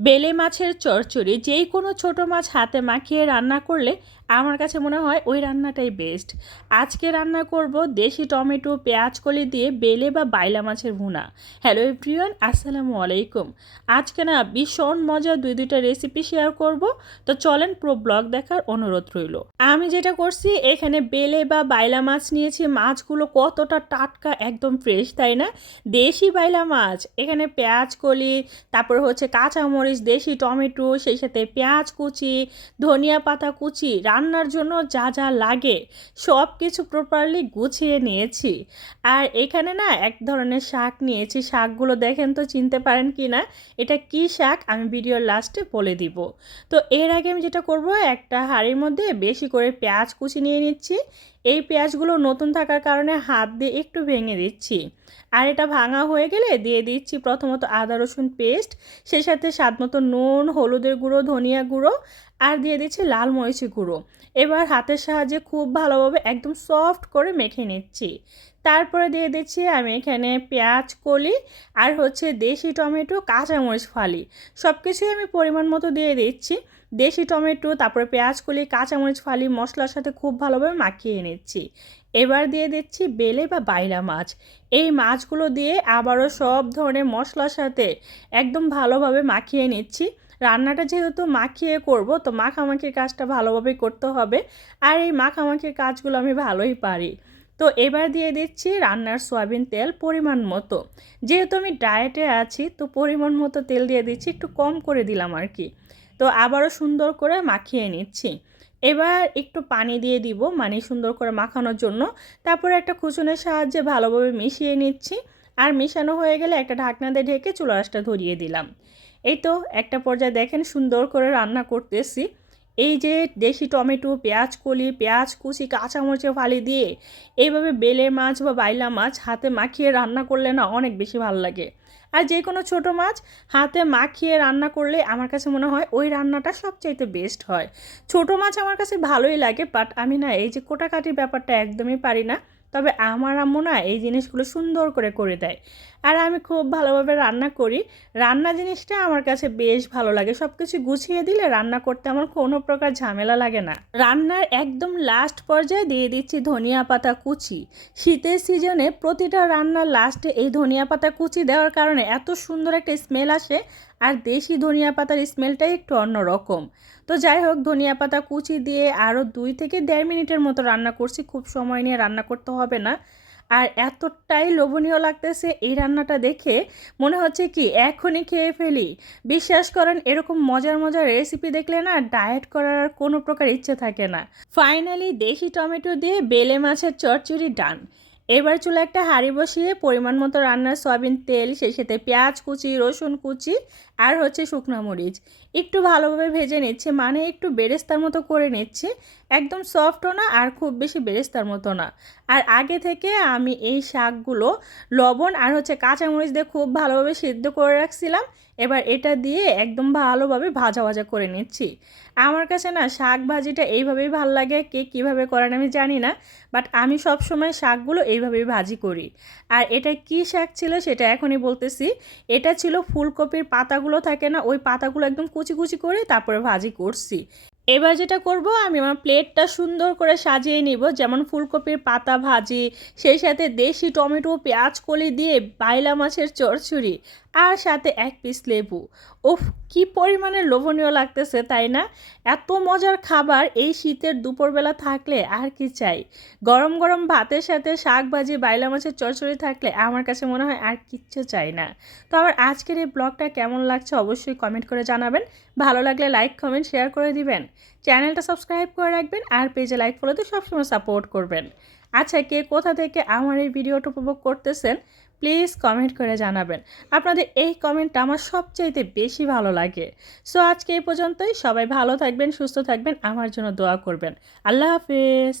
বেলে মাছের চরচরে যেই কোনো ছোট মাছ হাতে মাখিয়ে রান্না করলে আমার কাছে মনে হয় ওই রান্নাটাই বেস্ট আজকে রান্না করব দেশি টমেটো, পেঁয়াজ কলি দিয়ে বেলে বা বাইলা মাছের ভুনা। হ্যালো এভরিওয়ান আসসালামু আলাইকুম। আজকে না ভীষণ মজার দুই দুইটা রেসিপি শেয়ার করব। তো চলেন পুরো ব্লগ দেখার অনুরোধ রইল। আমি যেটা করছি, এখানে বেলে বা বাইলা মাছ নিয়েছি। মাছগুলো কতটা টাটকা, একদম ফ্রেশ তাই না? দেশি বাইলা মাছ, এখানে পেঁয়াজ কলি, তারপর হচ্ছে কাঁচামরিচ, দেশি টমেটো, সেই সাথে পেঁয়াজ কুচি, ধনিয়া পাতা কুচি রান্নার জন্য যা যা লাগে, সব কিছু প্রপারলি গুছিয়ে নিয়েছি। আর এখানে না এক ধরনের শাক নিয়েছি। শাকগুলো দেখেন তো, চিনতে পারেন কি না? এটা কি শাক? আমি ভিডিওর লাস্টে বলে দিব। তো এর আগে আমি যেটা করব, একটা হাঁড়ির মধ্যে বেশি করে পেঁয়াজ কুচি নিয়ে নিচ্ছি। এই পেঁয়াজগুলো নতুন থাকার কারণে হাত দিয়ে একটু ভেঙে দিচ্ছি। আর এটা ভাঙা হয়ে গেলে দিয়ে দিচ্ছি প্রথমত আদা, রসুন পেস্ট, সেই সাথে স্বাদ মতো নুন, হলুদের গুঁড়ো, ধনিয়া গুঁড়ো, আর দিয়ে দিচ্ছি লাল মরিচি গুঁড়ো। এবার হাতের সাহায্যে খুব ভালোভাবে একদম সফট করে মেখে নিচ্ছি। তারপরে দিয়ে দিচ্ছি আমি এখানে পেঁয়াজ, কলি আর হচ্ছে দেশি টমেটো, কাঁচামরিচ, ফালি। সব কিছুই আমি পরিমাণ মতো দিয়ে দিচ্ছি। দেশি টমেটো, তারপরে পেঁয়াজ, কলি, কাঁচামরিচ, ফালি মশলার সাথে খুব ভালোভাবে মাখিয়ে নিচ্ছি। এবার দিয়ে দিচ্ছি বেলে বা বাইলা মাছ। এই মাছগুলো দিয়ে আবারও সব ধরনের মশলার সাথে একদম ভালোভাবে মাখিয়ে নিচ্ছি। রান্নাটা যেহেতু মাখিয়ে করব, তো মাখামাখির কাজটা ভালোভাবে করতে হবে। আর এই মাখামাখির কাজগুলো আমি ভালোই পারি। তো এবার দিয়ে দিচ্ছি রান্নার সয়াবিন তেল পরিমাণ মতো। যেহেতু আমি ডায়েটে আছি, তো পরিমাণ মতো তেল দিয়ে দিচ্ছি, একটু কম করে দিলাম আর কি। তো আবারও সুন্দর করে মাখিয়ে নিচ্ছি। এবার একটু পানি দিয়ে দিব মানে সুন্দর করে মাখানোর জন্য। তারপরে একটা কুচুনের সাহায্যে ভালোভাবে মিশিয়ে নিচ্ছি। আর মিশানো হয়ে গেলে একটা ঢাকনা দিয়ে ঢেকে চুলাশটা ধরিয়ে দিলাম। এই তো একটা পর্যায়ে দেখেন সুন্দর করে রান্না করতেছি। এই যে দেশি টমেটো, পেঁয়াজ কলি, পেঁয়াজ, কুচি কাঁচামরিচে ফালি দিয়ে এইভাবে বেলে মাছ বা বাইলা মাছ হাতে মাখিয়ে রান্না করলে না অনেক বেশি ভালো লাগে। আর যে কোনো ছোটো মাছ হাতে মাখিয়ে রান্না করলে আমার কাছে মনে হয় ওই রান্নাটা সবচাইতে বেস্ট হয়। ছোটো মাছ আমার কাছে ভালোই লাগে বাট আমি না এই যে কোটাকাটির ব্যাপারটা একদমই পারি না। তবে আমার আম্মু না এই জিনিসগুলো সুন্দর করে করে দেয়। আর আমি খুব ভালোভাবে রান্না করি। রান্না জিনিসটা আমার কাছে বেশ ভালো লাগে। সব কিছু গুছিয়ে দিলে রান্না করতে আমার কোনো প্রকার ঝামেলা লাগে না। রান্নার একদম লাস্ট পর্যায়ে দিয়ে দিচ্ছি ধনিয়া পাতা কুচি। শীতের সিজনে প্রতিটা রান্নার লাস্টে এই ধনিয়া পাতা কুচি দেওয়ার কারণে এত সুন্দর একটা স্মেল আসে আর দেশি ধনিয়া পাতার স্মেলটাই একটু অন্যরকম তো যাই হোক, ধনিয়া পাতা কুচি দিয়ে আরও দুই থেকে দেড় মিনিটের মতো রান্না করছি। খুব সময় নিয়ে রান্না করতে হবে না। আর এতটাই লোভনীয় লাগতেছে এই রান্নাটা দেখে। মনে হচ্ছে কি, এখনই খেয়ে ফেলি। বিশ্বাস করেন, এরকম মজার মজার রেসিপি দেখলে না ডায়েট করার আর কোনো প্রকার ইচ্ছে থাকে না। ফাইনালি দেশি টমেটো দিয়ে বেলে মাছের চচ্চড়ি ডান এবার চুলে একটা হাঁড়ি বসিয়ে পরিমাণ মতো রান্নার সয়াবিন তেল সেই সাথে পেঁয়াজ কুচি, রসুন কুচি আর হচ্ছে শুকনো মরিচ। একটু ভালোভাবে ভেজে নিচ্ছে মানে একটু বেরেস্তার মতো করে নিচ্ছে। একদম সফটও না, আর খুব বেশি বেরেস্তার মতো না। আর আগে থেকে আমি এই শাকগুলো লবণ আর হচ্ছে কাঁচামরিচ দিয়ে খুব ভালোভাবে সিদ্ধ করে রাখছিলাম। এবার এটা দিয়ে একদম ভালোভাবে ভাজা ভাজা করে নিচ্ছি। আমার কাছে না শাক ভাজিটা এইভাবেই ভালো লাগে, কে কীভাবে করেন আমি জানি না বাট আমি সব সময় শাকগুলো এইভাবেই ভাজি করি। আর এটা কি শাক ছিল সেটা এখনই বলতেছি। এটা ছিল ফুলকপির পাতাগুলো থাকে না, ওই পাতাগুলো একদম কুচি কুচি করে তারপরে ভাজি করছি। এবার যেটা করব, আমি আমার প্লেটটা সুন্দর করে সাজিয়ে নিব, যেমন ফুলকপির পাতা ভাজি, সেই সাথে দেশি টমেটো, পেঁয়াজ, কলি দিয়ে, বাইলা মাছের চড়চড়ি আর সাথে এক পিস লেবু। উফ, কি পরিমাণে লোভনীয় লাগতেছে, তাই না? এত মজার খাবার এই শীতের দুপুরবেলা থাকলে আর কি চাই? গরম গরম ভাতের সাথে শাক ভাজি বাইলা মাছের চড়চড়ি থাকলে আমার কাছে মনে হয় আর কিচ্ছু চাই না। তো আমার আজকের এই ব্লগটা কেমন লাগছে অবশ্যই কমেন্ট করে জানাবেন। ভালো লাগলে লাইক, কমেন্ট, শেয়ার করে দিবেন। চ্যানেলটা সাবস্ক্রাইব করে রাখবেন আর পেজে লাইক ফলোতে সবসময় সাপোর্ট করবেন। আচ্ছা কে কোথা থেকে আমার এই ভিডিওটা উপভোগ করতেছেন প্লিজ কমেন্ট করে জানাবেন। আপনাদের এই কমেন্টটা আমার সবচাইতে বেশি ভালো লাগে। সো আজকে এই পর্যন্তই। সবাই ভালো থাকবেন, সুস্থ থাকবেন। আমার জন্য দোয়া করবেন। আল্লাহ হাফেজ।